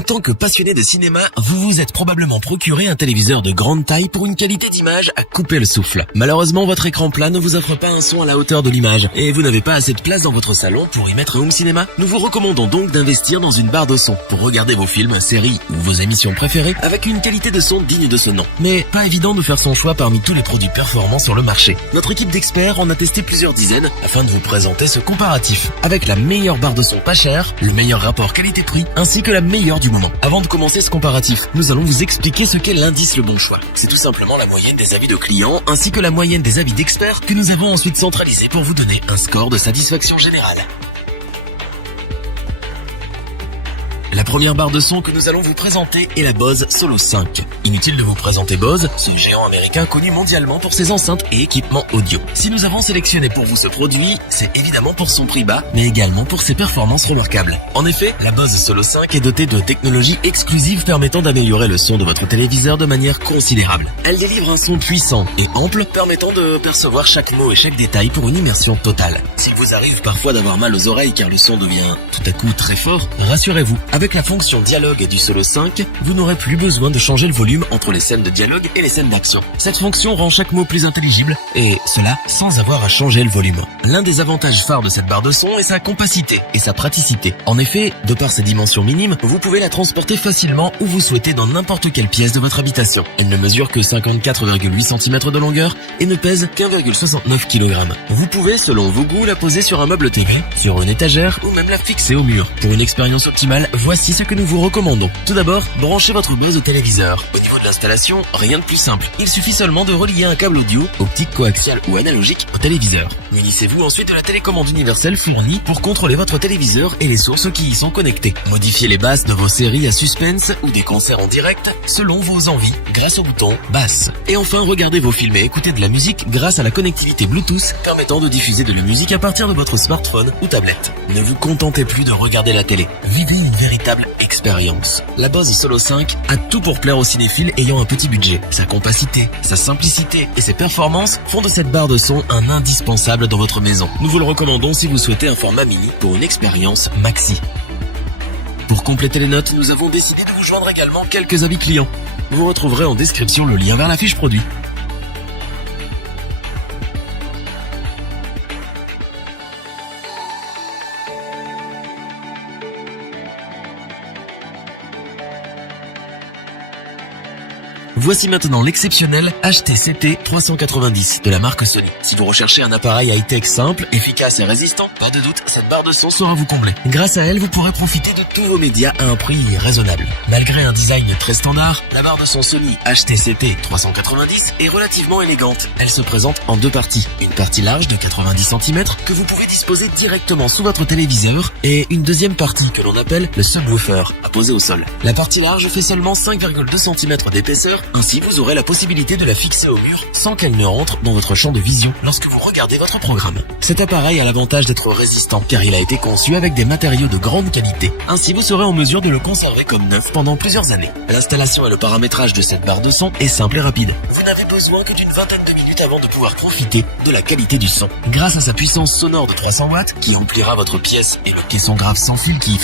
En tant que passionné de cinéma, vous vous êtes probablement procuré un téléviseur de grande taille pour une qualité d'image à couper le souffle. Malheureusement, votre écran plat ne vous offre pas un son à la hauteur de l'image et vous n'avez pas assez de place dans votre salon pour y mettre un home cinéma. Nous vous recommandons donc d'investir dans une barre de son pour regarder vos films, séries ou vos émissions préférées avec une qualité de son digne de ce nom. Mais pas évident de faire son choix parmi tous les produits performants sur le marché. Notre équipe d'experts en a testé plusieurs dizaines afin de vous présenter ce comparatif avec la meilleure barre de son pas chère, le meilleur rapport qualité-prix ainsi que la meilleure du moment. Avant de commencer ce comparatif, nous allons vous expliquer ce qu'est l'indice Le Bon Choix. C'est tout simplement la moyenne des avis de clients ainsi que la moyenne des avis d'experts que nous avons ensuite centralisé pour vous donner un score de satisfaction générale. La première barre de son que nous allons vous présenter est la Bose Solo 5. Inutile de vous présenter Bose, ce géant américain connu mondialement pour ses enceintes et équipements audio. Si nous avons sélectionné pour vous ce produit, c'est évidemment pour son prix bas, mais également pour ses performances remarquables. En effet, la Bose Solo 5 est dotée de technologies exclusives permettant d'améliorer le son de votre téléviseur de manière considérable. Elle délivre un son puissant et ample, permettant de percevoir chaque mot et chaque détail pour une immersion totale. S'il vous arrive parfois d'avoir mal aux oreilles car le son devient tout à coup très fort, rassurez-vous, avec la fonction dialogue du Solo 5, vous n'aurez plus besoin de changer le volume entre les scènes de dialogue et les scènes d'action. Cette fonction rend chaque mot plus intelligible, et cela sans avoir à changer le volume. L'un des avantages phares de cette barre de son est sa compacité et sa praticité. En effet, de par ses dimensions minimes, vous pouvez la transporter facilement où vous souhaitez dans n'importe quelle pièce de votre habitation. Elle ne mesure que 54,8 cm de longueur et ne pèse qu'1,69 kg. Vous pouvez, selon vos goûts, la poser sur un meuble TV, sur une étagère ou même la fixer au mur. Pour une expérience optimale, voici ce que nous vous recommandons. Tout d'abord, branchez votre Bose au téléviseur. Au niveau de l'installation, rien de plus simple. Il suffit seulement de relier un câble audio, optique, coaxial ou analogique au téléviseur. Munissez-vous ensuite de la télécommande universelle fournie pour contrôler votre téléviseur et les sources qui y sont connectées. Modifiez les basses de vos séries à suspense ou des concerts en direct selon vos envies grâce au bouton basse. Et enfin, regardez vos films et écoutez de la musique grâce à la connectivité Bluetooth permettant de diffuser de la musique à partir de votre smartphone ou tablette. Ne vous contentez plus de regarder la télé. Vivez une véritable expérience. La Bose Solo 5 a tout pour plaire aux cinéphiles ayant un petit budget. Sa compacité, sa simplicité et ses performances font de cette barre de son un indispensable dans votre maison. Nous vous le recommandons si vous souhaitez un format mini pour une expérience maxi. Pour compléter les notes, nous avons décidé de vous joindre également quelques avis clients. Vous retrouverez en description le lien vers la fiche produit. Voici maintenant l'exceptionnel HTCT 390 de la marque Sony. Si vous recherchez un appareil high-tech simple, efficace et résistant, pas de doute, cette barre de son saura vous combler. Grâce à elle, vous pourrez profiter de tous vos médias à un prix raisonnable. Malgré un design très standard, la barre de son Sony HTCT 390 est relativement élégante. Elle se présente en deux parties. Une partie large de 90 cm que vous pouvez disposer directement sous votre téléviseur et une deuxième partie que l'on appelle le subwoofer, à poser au sol. La partie large fait seulement 5,2 cm d'épaisseur. Ainsi, vous aurez la possibilité de la fixer au mur sans qu'elle ne rentre dans votre champ de vision lorsque vous regardez votre programme. Cet appareil a l'avantage d'être résistant car il a été conçu avec des matériaux de grande qualité. Ainsi, vous serez en mesure de le conserver comme neuf pendant plusieurs années. L'installation et le paramétrage de cette barre de son est simple et rapide. Vous n'avez besoin que d'une vingtaine de minutes avant de pouvoir profiter de la qualité du son. Grâce à sa puissance sonore de 300 watts qui emplira votre pièce et le caisson grave sans fil qui